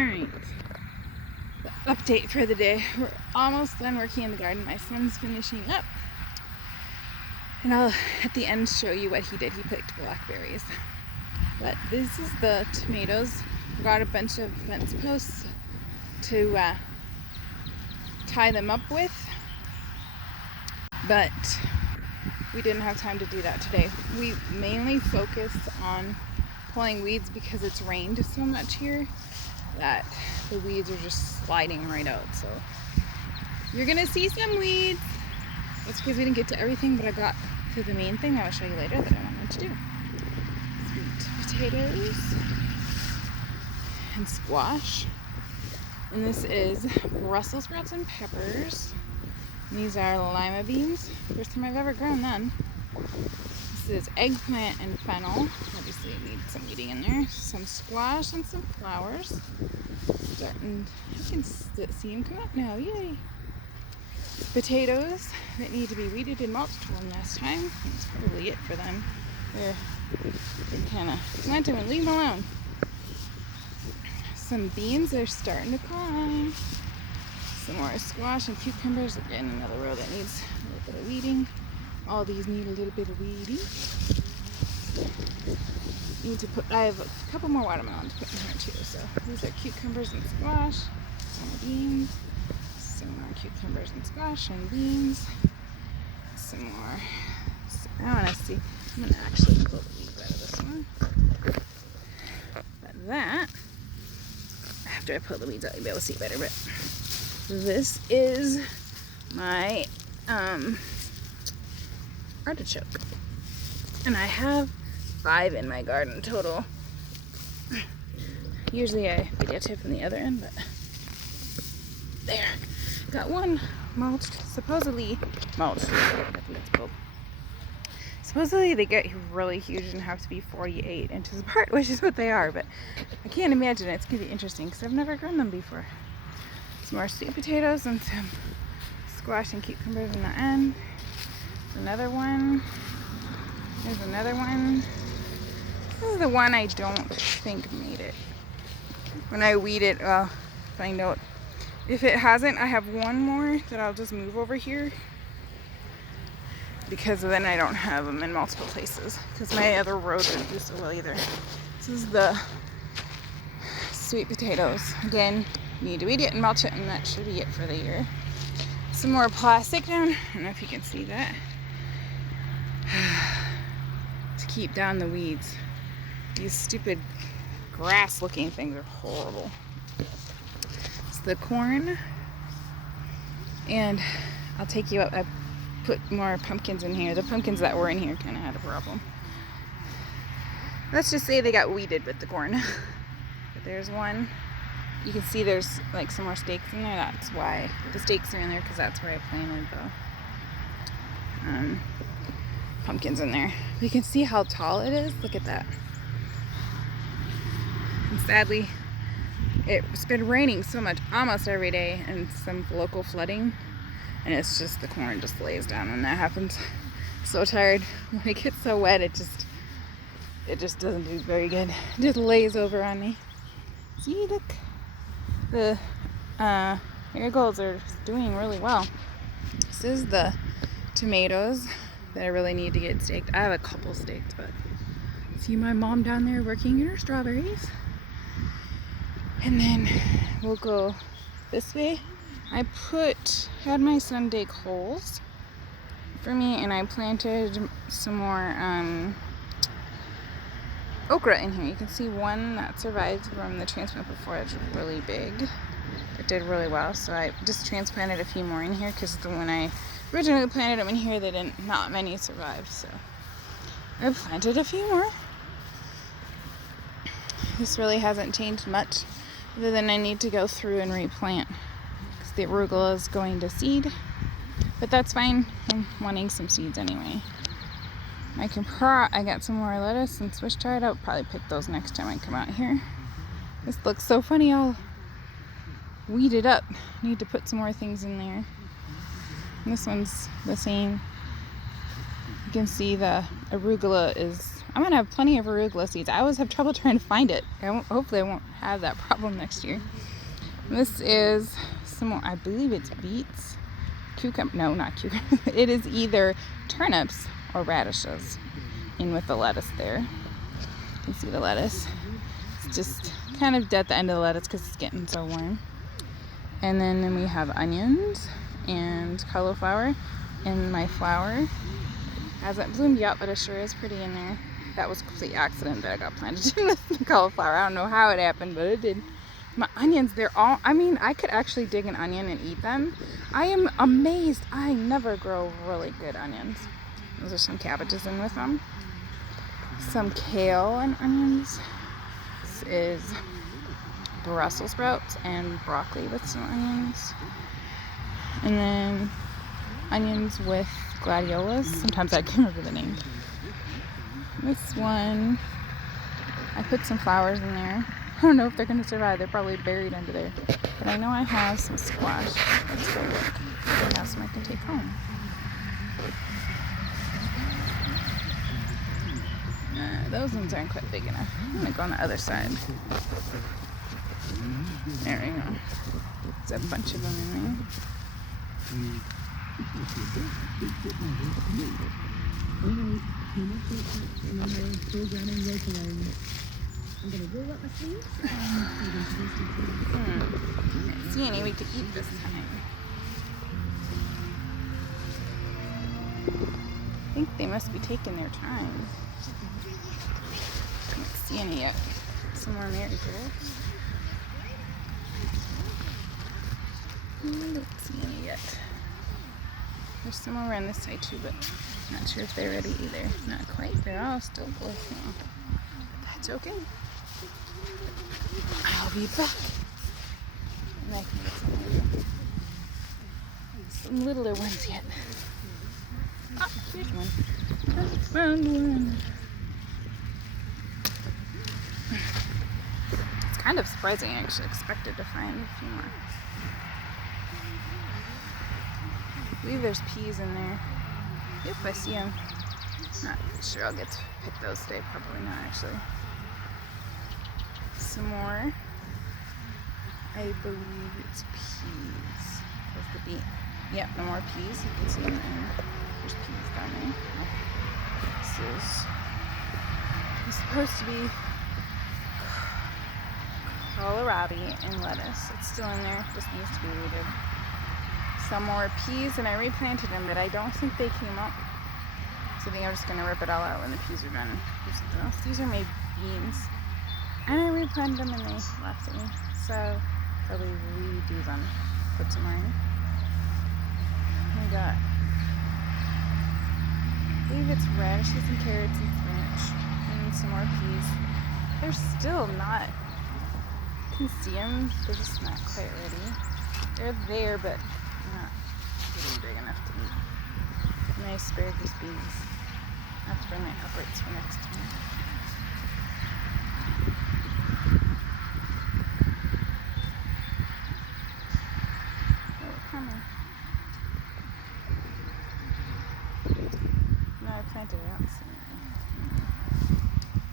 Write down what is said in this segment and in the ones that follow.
Alright, update for the day. We're almost done working in the garden. My son's finishing up. And I'll, at the end, show you what he did. He picked blackberries. But this is the tomatoes. I got a bunch of fence posts to tie them up with. But we didn't have time to do that today. We mainly focused on pulling weeds because it's rained so much here that the weeds are just sliding right out. So you're gonna see some weeds. That's because we didn't get to everything, but I got to the main thing I will show you later that I wanted to do. Sweet potatoes and squash. And this is Brussels sprouts and peppers. And these are lima beans. First time I've ever grown them. This is eggplant and fennel. Obviously it needs some weeding in there. Some squash and some flowers. Starting, you can see them come up now, yay! Potatoes that need to be weeded and mulched one last time. That's probably it for them. They're kind of plant them and leave them alone. Some beans are starting to climb. Some more squash and cucumbers. Again, another row that needs a little bit of weeding. All these need a little bit of weeding. I have a couple more watermelons to put in here too. So these are cucumbers and squash. Some more beans. Some more cucumbers and squash and beans. Some more. I want to see. I'm going to actually pull the weeds out of this one. But that, after I pull the weeds out, you'll be able to see better. But this is my artichoke. And I have 5 in my garden total. Usually I videotape from the other end, but there. Got one mulched, supposedly mulched. Supposedly they get really huge and have to be 48 inches apart, which is what they are, but I can't imagine it. It's gonna be interesting because I've never grown them before. Some more sweet potatoes and some squash and cucumbers in the end. Another one. There's another one. This is the one I don't think made it. When I weed it, I'll find out. If it hasn't, I have one more that I'll just move over here because then I don't have them in multiple places because my other row didn't do so well either. This is the sweet potatoes. Again, you need to weed it and mulch it, and that should be it for the year. Some more plastic down. I don't know if you can see that. To keep down the weeds. These stupid grass looking things are horrible. It's the corn. And I'll take you up. I put more pumpkins in here. The pumpkins that were in here kind of had a problem. Let's just say they got weeded with the corn. But there's one. You can see there's like some more stakes in there. That's why the stakes are in there, because that's where I planted the pumpkins in there. You can see how tall it is. Look at that. And sadly, it's been raining so much almost every day and some local flooding, and it's just the corn just lays down when that happens. So tired when it gets so wet. It just doesn't do very good. It just lays over on me. See, look, the marigolds are doing really well. This is the tomatoes that I really need to get staked. I have a couple staked, but see my mom down there working in her strawberries. And then we'll go this way. I had my son dig holes for me, and I planted some more okra in here. You can see one that survived from the transplant before. It's really big. It did really well, so I just transplanted a few more in here because when I originally planted them in here, not many survived, so I planted a few more. This really hasn't changed much, other than I need to go through and replant because the arugula is going to seed, but that's fine. I'm wanting some seeds anyway. I got some more lettuce and Swiss chard. I'll probably pick those next time I come out here. This looks so funny, all weeded up. Need to put some more things in there. And this one's the same. You can see the arugula is I'm gonna have plenty of arugula seeds. I always have trouble trying to find it. Hopefully I won't have that problem next year. This is some more, I believe it's beets. Cucumber, no, not cucumber. It is either turnips or radishes in with the lettuce there. You can see the lettuce. It's just kind of at the end of the lettuce because it's getting so warm. And then we have onions and cauliflower. And my flower hasn't bloomed yet, but it sure is pretty in there. That was a complete accident that I got planted in with the cauliflower. I don't know how it happened, but it did. My onions, they're all, I mean, I could actually dig an onion and eat them. I am amazed. I never grow really good onions. Those are some cabbages in with them. Some kale and onions. This is Brussels sprouts and broccoli with some onions. And then onions with gladiolas. Sometimes I can't remember the name. This one, I put some flowers in there. I don't know if they're going to survive. They're probably buried under there. But I know I have some squash. Let's go look. I have some I can take home. Those ones aren't quite big enough. I'm going to go on the other side. There we go. There's a bunch of them in there. I'm gonna roll up my sleeves. Can't see any we could eat this time. I think they must be taking their time. Can't see any yet. Some more marigolds. I don't see any yet. There's some over on this side too, but I'm not sure if they're ready either. Not quite. They're all still blooming. That's okay. I'll be back. And I can get some littler ones yet. Ah, here's one. I found one. It's kind of surprising. I actually expected to find a few more. I believe there's peas in there. Yep, I see them. Not sure I'll get to pick those today. Probably not, actually. Some more. I believe it's peas. There's the beet. Yep, no more peas. You can see them there. There's peas down there. This is supposed to be kohlrabi and lettuce. It's still in there. Just needs to be rooted. Some more peas, and I replanted them, but I don't think they came up. So I think I'm just going to rip it all out when the peas are done. Do something else. These are made beans. And I replanted them and they left me. So probably redo them. Put some more in. We got, I believe it's radishes and carrots and spinach. And some more peas. They're still not, you can see them, they're just not quite ready. They're there, but not getting big enough to eat. Nice asparagus beans. I have to bring my uprights for next time. Oh, come on. No, I planted it out.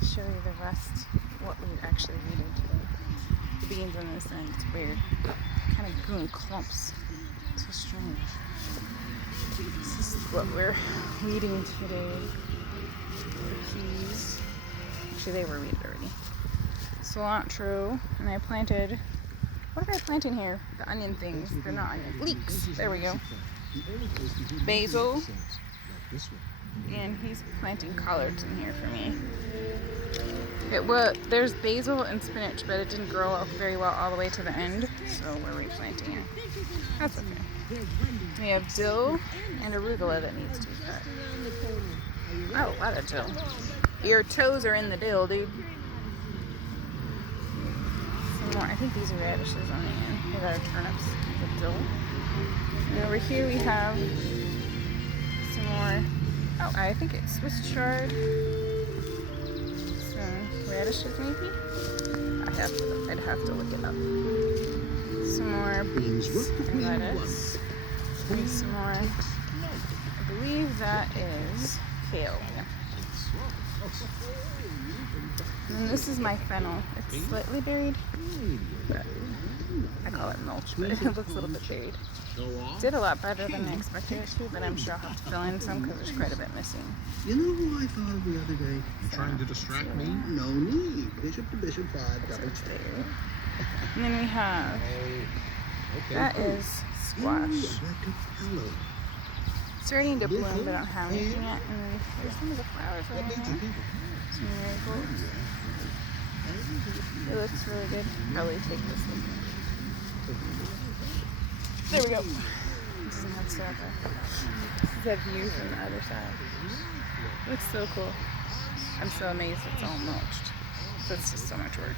So show you the rest, what we actually weeded today. The beans on this end, it's weird. Kind of grew in clumps. So strange. This is what we're weeding today. The peas. Actually, they were weeded already. Cilantro. And I planted, what did I plant in here? The onion things. They're not onion. Leeks. There we go. Basil. And he's planting collards in here for me. There's basil and spinach, but it didn't grow up very well all the way to the end, so we're replanting it. That's okay. We have dill and arugula that needs to be cut. Oh, a lot of dill. Your toes are in the dill, dude. Some more. I think these are radishes on the end. They got turnips with dill. And over here we have some more. Oh, I think it's Swiss chard. Some radishes, maybe? I'd have to look it up. Some more beets and lettuce. And some more, I believe that is kale. And this is my fennel. It's slightly buried, but I call it mulch, but it looks a little bit buried. Did a lot better than I expected it to, but I'm sure I'll have to fill in some because there's quite a bit missing. You know who I thought of the other day? You trying to distract me? No need. Bishop to bishop 5, double check. And then we have, that is squash. It's starting to bloom, but I don't have anything yet. And then there's some of the flowers right in here. Some marigolds. It looks really good. Probably take this one. There we go. It doesn't have stuff. This is a view from the other side. It looks so cool. I'm so amazed it's all mulched. So it's just so much work.